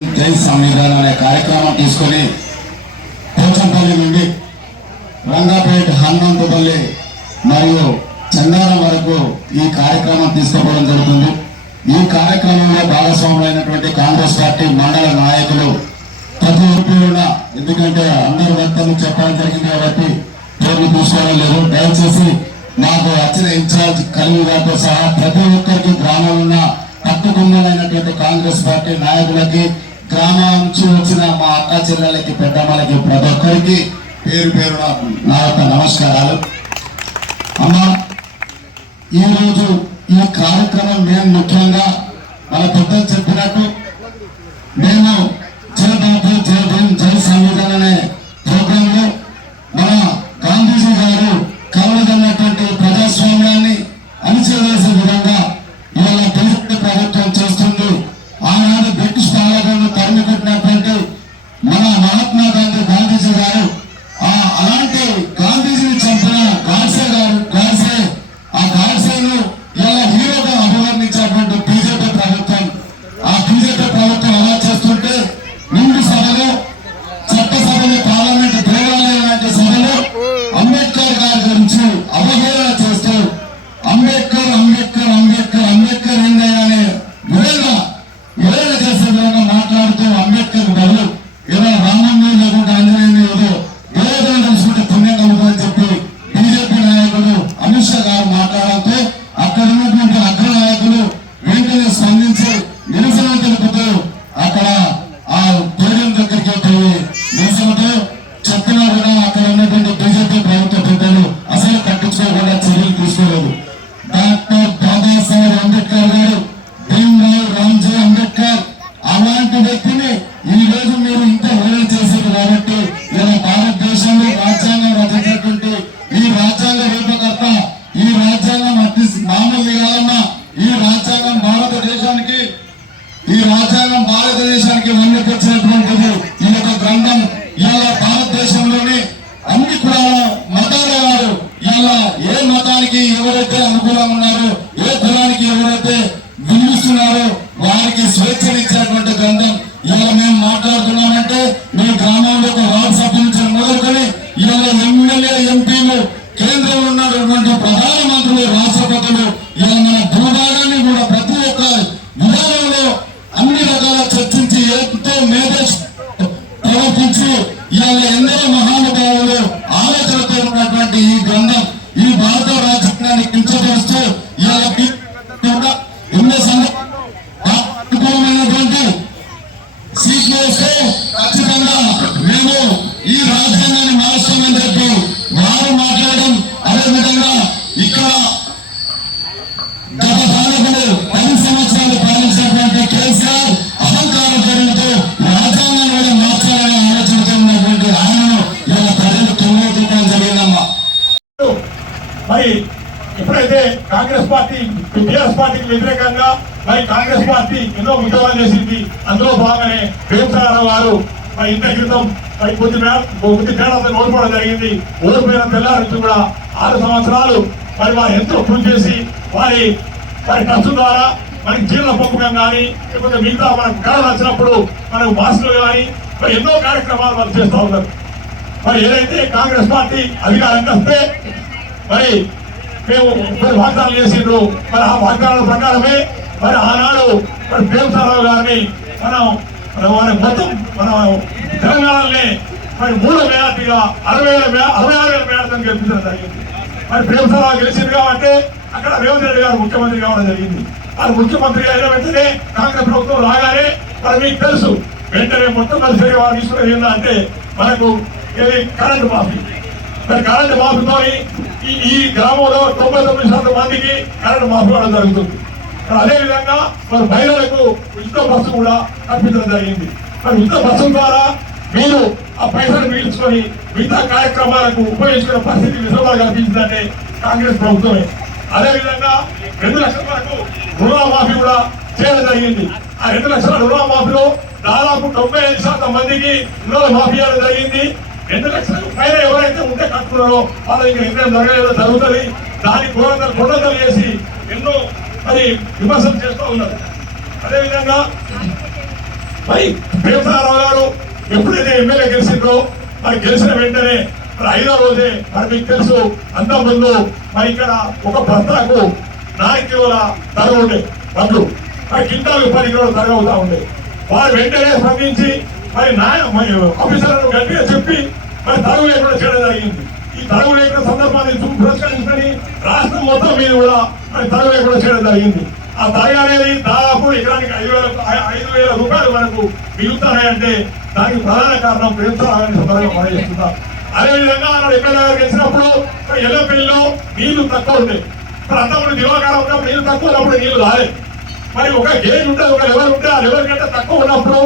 జై అనే కార్యక్రమం తీసుకొని పోచంపల్లి నుండి రంగాపేట హనుమంతుపల్లి మరియు చందారం వరకు ఈ కార్యక్రమం తీసుకోవడం జరుగుతుంది. ఈ కార్యక్రమంలో భాగస్వాములైనటువంటి కాంగ్రెస్ పార్టీ మండల నాయకులు ప్రతి ఒక్కరు ఎందుకంటే అందరు వ్యక్తులు చెప్పడం జరిగింది కాబట్టి పేర్లు తీసుకోవడం లేదు. దయచేసి మాకు వచ్చిన ఇన్ఛార్జ్ కలిగి గారితో సహా ప్రతి ఒక్కరికి గ్రామంలో ఉన్న పట్టుకున్నైనటువంటి కాంగ్రెస్ పార్టీ నాయకులకి గ్రామం నుంచి వచ్చిన మా అక్క చెల్లెలకి పెద్దమ్మలకి ప్రతి ఒక్కరికి పేరు పేరున నా యొక్క నమస్కారాలు. అమ్మా ఈరోజు ఈ కార్యక్రమం మేము ముఖ్యంగా మన పెద్దలు చెప్పినట్టు స్పందించి నిరసన తెలుపుతూ అక్కడ ఆ పోడియం దగ్గరికి పోయి నిరసనతో చెప్పినా కూడా అక్కడ ఉన్నటువంటి బీజేపీ ప్రభుత్వ పెద్దలు అసలు పట్టించుకోకుండా చర్యలు తీసుకోలేదు డాక్టర్ బాబాసాహెబ్ అంబేద్కర్ గారు భీమ్రావ్ రామ్జీ అంబేద్కర్ అలాంటి వ్యక్తిని ఈ రోజు మీరు ఇంత హోళీ చేశారు కాబట్టి ఇలా భారతదేశంలో రాజ్యాంగం రచించినటువంటి ఈ రాజ్యాంగ రూపకర్త ఈ రాజ్యాంగం అతి మామూలు కాదన్నా ఈ రాజ్యాంగం భారతదేశానికి ఈ రాజ్యాంగం భారతదేశానికి వన్నెకొచ్చినటువంటిది ఈ యొక్క గ్రంథం ఇలా భారతదేశంలోని అన్ని కులాల మతాల వారు ఇలా ఏ మతానికి ఎవరైతే అనుకూలంగా ఉన్నారో ఏ కులానికి ఎవరైతే వినిపిస్తున్నారో వారికి స్వేచ్ఛనిచ్చినటువంటి గ్రంథం ఇలా మేము మాట్లాడుతున్నామంటే మీ గ్రామంలో ఒక వార్డు సభ్యుల మొదలుకొని ఇలా ఎమ్మెల్యే ఎంపీలు కేంద్రంలో ఉన్నటువంటి ప్రధానమంత్రులు రాష్ట్రపతులు మరి ఎప్పుడైతే కాంగ్రెస్ పార్టీ టీఆర్ఎస్ పార్టీకి వ్యతిరేకంగా మరి కాంగ్రెస్ పార్టీ ఎన్నో ఉద్యమాలు చేసింది. అందులో భాగంగానే ప్రేమసారావు గారు మరి ఇంత క్రితం మరి కొద్ది కొద్ది తేడాతో ఓడిపోవడం జరిగింది. ఓడిపోయిన తెల్లారి నుంచి కూడా ఆరు సంవత్సరాలు మరి వారు ఎంతో కృషి చేసి వారి వారి ఖర్చు ద్వారా మనకి జీర్ణ పంపకం కానీ లేకపోతే మిగతా మనకు కళ నచ్చినప్పుడు మనకు భాషలు కానీ మరి ఎన్నో కార్యక్రమాలు వాళ్ళు చేస్తూ ఉన్నారు. మరి ఏదైతే కాంగ్రెస్ పార్టీ అధికారంకి వస్తే మరి మేము మరి వాగ్దానం చేసిండ్రు. మరి ఆ వాగ్దానాల ప్రకారమే మరి ఆనాడు మరి ప్రేమసారావు గారిని మనం వారి మొత్తం మన తెలంగాణని మరి మూడో మేయార్టీగా అరవై వేల అరవై ఆరు వేల మేయార్టీని గెలిపించడం జరిగింది. మరి ప్రేమసారావు గెలిచింది కాబట్టి అక్కడ రేవంత్ రెడ్డి గారు ముఖ్యమంత్రి కావడం జరిగింది. మరి ముఖ్యమంత్రి అయిన వెంటనే కాంగ్రెస్ ప్రభుత్వం రాగానే మరి మీకు తెలుసు వెంటనే మొత్తం కలిసి వారు తీసుకుని అంటే మనకు ఇది కరెంటు మాఫీ. మరి కరెంటు మాఫీతో ఈ గ్రామంలో తొంభై తొమ్మిది శాతం మందికి కరెంటు మాఫీ ఇవ్వడం జరుగుతుంది. అదే విధంగా మరి మహిళలకు ఉచిత బస్సు కూడా కల్పించడం జరిగింది. మరి ఉచిత బస్సు ద్వారా మీరు ఆ పైసలు మిగిల్చుకొని మిగతా కార్యక్రమాలకు ఉపయోగించుకునే పరిస్థితి నిజంగా కల్పించిందంటే కాంగ్రెస్ ప్రభుత్వమే. అదే విధంగా రెండు లక్షల వరకు రుణమాఫీ కూడా చేయడం జరిగింది. ఆ రెండు లక్షల రుణమాఫీలో దాదాపు తొంభై ఐదు శాతం మందికి రుణాలు మాఫీ చేయడం జరిగింది. రెండు పైన ఎవరైతే ఉంటే కట్టుకున్నారో వాళ్ళకి ఇంకా నిర్ణయం జరగలేదో జరుగుతుంది దాని ఘోరంగా కొండలు చేసి ఎన్నో మరి విమర్శలు చేస్తూ ఉన్నారు. అదేవిధంగా మరి ప్రేమసారావు గారు ఎప్పుడైతే ఎమ్మెల్యే గెలిచిందో మరి గెలిచిన వెంటనే మరి ఐదో రోజే మరి మీకు తెలుసు అంత మరి ఇక్కడ ఒక భర్తకు నాలుగు కిలోల ధర ఉండే పండ్లు మరి కింటాలకు పది కిలోల ధర అవుతా ఉండే. వారు వెంటనే స్పందించి మరి నాయ మరి ఆఫీసర్లను గట్టిగా చెప్పి మరి తరువు లేకుండా చేయడం జరిగింది. ఈ తరువు లేకుండా సందర్భాన్ని పురస్కరించుకొని రాష్ట్రం మొత్తం మీద కూడా మరి తరువు లేకుండా చేయడం జరిగింది. ఆ తరగ అనేది దాదాపు ఎకరానికి ఐదు వేల ఐదు వేల రూపాయలు మనకు మిగులుతాయంటే దానికి ప్రధాన కారణం ప్రేమసారాన్ని సందర్భంగా మనం అదేవిధంగా ఆనాడు ఎక్కడ గారు గెలిచినప్పుడు ఎల్లపల్లిలో నీళ్ళు తక్కువ ఉంటాయి మరి అంతకుముందు దివాకారం ఉన్నప్పుడు నీళ్ళు తక్కువ ఉన్నప్పుడు నీళ్ళు రాలేదు. మరి ఒక గేజ్ ఉంటుంది ఒక లెవెల్ ఉంటే ఆ లెవెల్ కంటే తక్కువ ఉన్నప్పుడు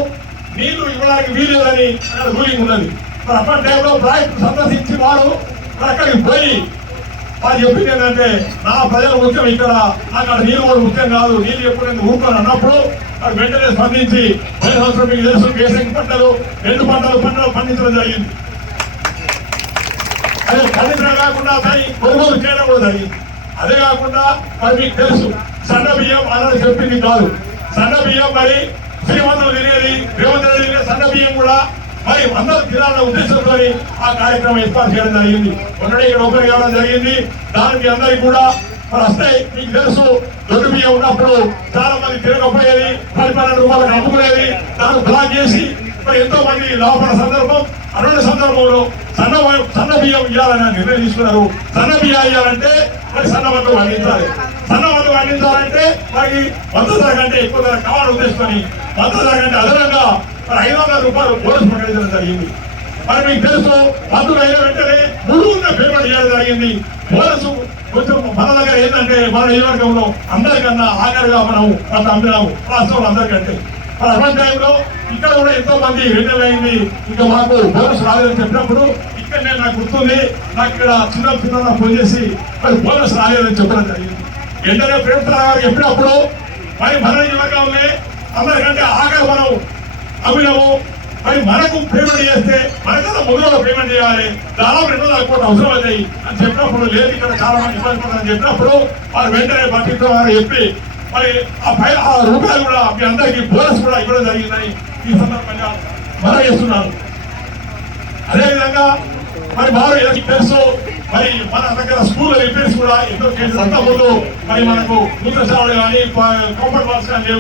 నీళ్ళు ఇవ్వడానికి వీలేదని అక్కడ రూలింగ్ ఉన్నది. మరి అప్పటి ప్రాజెక్టు సందర్శించి వారు అక్కడికి పోయి వారు చెప్పింది ఏంటంటే నా ప్రజల ముఖ్యం ఇక్కడ నాకు అక్కడ నీళ్ళు కూడా ముఖ్యం కాదు. నీళ్ళు ఎప్పుడు నేను ఊరుకొని అన్నప్పుడు వారు వెంటనే స్పందించి పది సంవత్సరం మీకు తెలుసు కేసంగి పంటలు రెండు పంటలు పంటలు పండించడం జరిగింది. అదే పండించడం కాకుండా దాన్ని కొనుగోలు చేయడం కూడా జరిగింది. అదే కాకుండా మరి మీకు తెలుసు సన్న బియ్యం అన్నది చెప్పింది కాదు. సన్న బియ్యం మరి శ్రీమంతులు తినేది రేవంత్ రెడ్డి సన్న బియ్యం కూడా మరి అందరూ తినాలన్న ఉద్దేశంతో ఆ కార్యక్రమం ఏర్పాటు చేయడం జరిగింది. మొన్నటి ఇక్కడ ఓపెన్ కావడం జరిగింది. దానికి అందరికి కూడా మరి వస్తాయి. మీకు తెలుసు దొడ్డు బియ్యం ఉన్నప్పుడు చాలా మంది తిరగపోయేది పది పన్నెండు రూపాయలకు అమ్ముకునేది. దాన్ని బ్లాక్ చేసి మరి ఎంతో మంది లోపల సందర్భం అటువంటి సందర్భంలో సన్న సన్న బియ్యం ఇవ్వాలని నిర్ణయం తీసుకున్నారు. సన్న బియ్యం ఇవ్వాలంటే మరి సన్న వడ్లు పండించాలి సన్న వడ్లు పండించాలంటే మరి వంద ధర కంటే ఎక్కువ ధర కావాలని ఉద్దేశించుకొని వంద ధర కంటే అదనంగా మరి ఐదు వందల రూపాయలు బోనస్ ప్రకటించడం జరిగింది. మరి మీకు తెలుసు అందులో అయిన వెంటనే మూడున్న పేమెంట్ చేయడం జరిగింది. బోనస్ కొంచెం మన దగ్గర ఏంటంటే మన నియోజకవర్గంలో అందరికన్నా ఆఖరిగా మనం కొంత అమ్మినాము రాష్ట్రంలో అందరికంటే మరి అటువంటి టైంలో ఇక్కడ కూడా ఎంతో మంది రెన్యూల్ అయింది. ఇంకా మాకు బోనస్ రాలేదని చెప్పినప్పుడు ఇక్కడ నేను నాకు గుర్తుంది నాకు ఇక్కడ చిన్న చిన్న ఫోన్ చేసి మరి బోనస్ రాలేదని చెప్పడం జరిగింది. వెంటనే ప్రేమ గారు చెప్పినప్పుడు మరి మన నియోజకవర్గంలో అందరికంటే ఆఖరి మనం అభినవు. మరి మనకు పేమెంట్ చేస్తే మనకన్నా మొదలు పేమెంట్ చేయాలి. దాదాపు రెండు వందల కోట్లు అవసరం అవుతాయి అని చెప్పినప్పుడు లేదు ఇక్కడ చాలా మంది ఇబ్బంది పడుతుందని చెప్పినప్పుడు వారు వెంటనే పట్టించో వారు చెప్పి మరి ఆ పై ఆ రూపాయలు కూడా మీ అందరికీ బోనస్ కూడా ఇవ్వడం జరిగిందని ఈ సందర్భంగా మనం చేస్తున్నాను. అదేవిధంగా మరి వారు ఏదైతే మరి మన దగ్గర స్కూల్ రిపేర్స్ కూడా ఎంతో కేసులు అంతా ముందు మరి మనకు నూతన సేవలు కానీ కాంపౌండ్ వాల్స్ కానీ లేవు.